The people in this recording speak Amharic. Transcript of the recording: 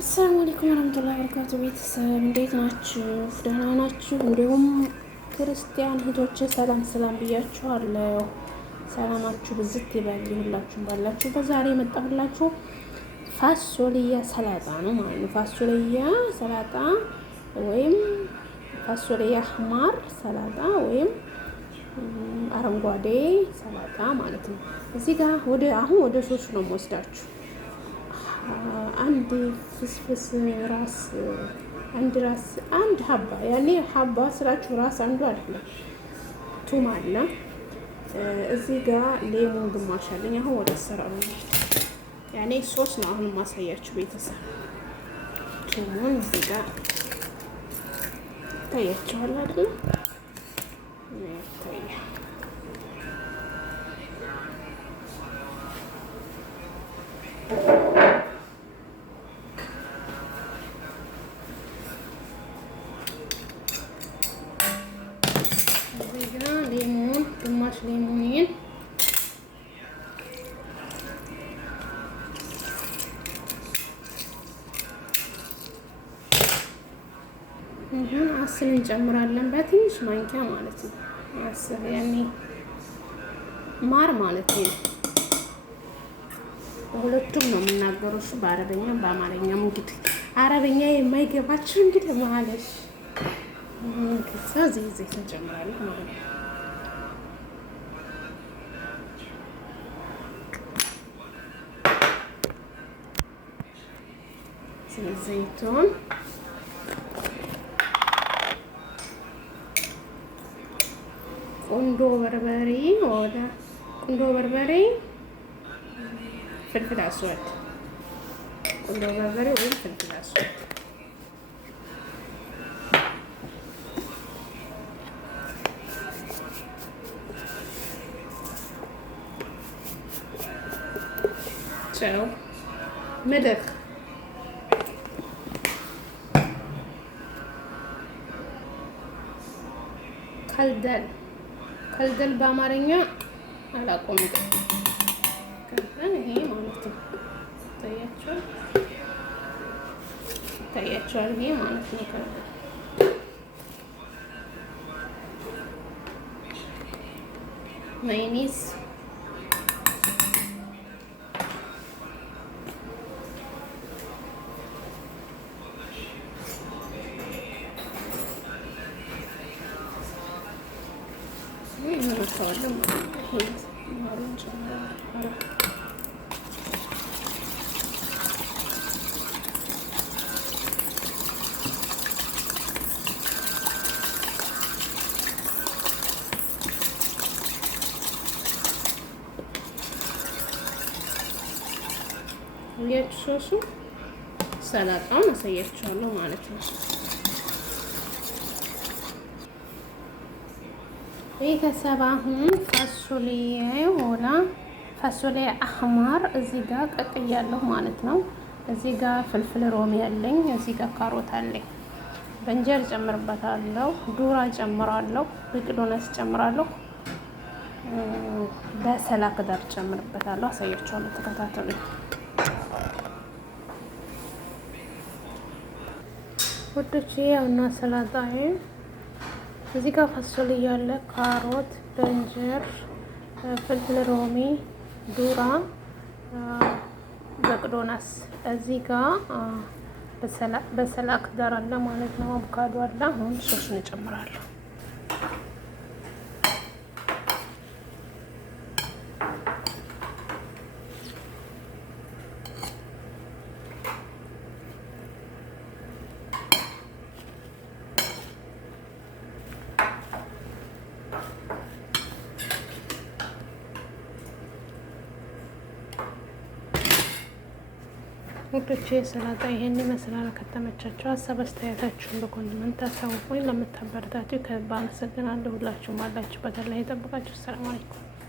አሰላሙ አለይኩም ወራህመቱላሂ ወበረካቱ። ቤተሰብ እንዴት ናችሁ? ደህና ናችሁ? እንዲሁም ክርስቲያን እህቶቼ ሰላም ብያችኋለሁ። ሰላማችሁ ብዝት ይበል ሁላችሁም ባላችሁ። በዛሬ የመጣሁላችሁ ፋሶሊያ ሰላጣ ነው ማለት ነው። ፋሶሊያ ሰላጣ ወይም ፋሶሊያ አህማር ሰላጣ ወይም አረንጓዴ ሰላጣ ማለት ነው። እዚህ ጋር ወደ ሶስቱ ነው የምወስዳችሁ። አንድ ፍስፍስ ራስ አንድ ሀባ ያኔ ሀባ ስላችሁ ራስ አንዱ አይደለም። ቱም አለ እዚህ ጋር ሌሞን ግማሽ አለኝ። አሁን ወደ አሰራሩ ያኔ ሶስት ነው አሁን ማሳያችሁ ቤተሰብ። ቱሙን እዚህ ጋር ታያችኋል አይደል? ሌሞን ግማሽ ሌሞንን አስር እንጨምራለን በትንሽ ማንኪያ ማለት ነው። አስር ያኔ ማር ማለት ነው። በሁለቱም ነው የምናገረው እሱ በአረበኛም በአማርኛም። እንግዲህ አረበኛ የማይገባችሁ እንግዲህ ማለሽ ከዛ ዘይት እንጨምራለን ማለት ነው። ዘይቱን ቁንዶ በርበሬ ፍልፍል አስወድ ቁንዶ በርበሬ ወይም ፍልፍል አስወድ ጨው ምድር ከልደል በአማርኛ አላቆም ከዛን ይሄ ማለት ነው። ታያችኋል ይሄ ማለት ነው። ከልደል ማይኒስ ሶሱ ሰላጣውን አሳያችኋለሁ ማለት ነው። ቤተሰብ አሁን ፋሶሊያ አህማር እዚህ ጋር ቀቅያለሁ ማለት ነው። እዚህ ጋር ፍልፍል ሮሚ ያለኝ፣ እዚህ ጋር ካሮት አለኝ። በእንጀር ጨምርበታለሁ፣ ዱራ ጨምራለሁ፣ በቅዶነስ ጨምራለሁ፣ በሰላክ ዳር ጨምርበታለሁ። አሳያችኋለሁ፣ ተከታተሉ። ወዶች ያውና ሰላጣዬ እዚህ ጋር ፋሶሊያ ያለ ካሮት፣ በእንጀር፣ ፍልፍል ሮሚ፣ ዱራ፣ በቅዶናስ እዚህ ጋር በሰላክ ዳር አለ ማለት ነው። አቮካዶ አለ። አሁን ሶስቱን እጨምራለሁ። ውዶቼ ሰላጣ ይሄን ይመስላል። ከተመቻችሁ ሀሳብ አስተያየታችሁን በኮሜንት አሳውቁኝ። ለምታበረታቱ ከልብ አመሰግናለሁ። ሁላችሁም አላችሁበት አላህ ይጠብቃችሁ። ሰላም አለይኩም።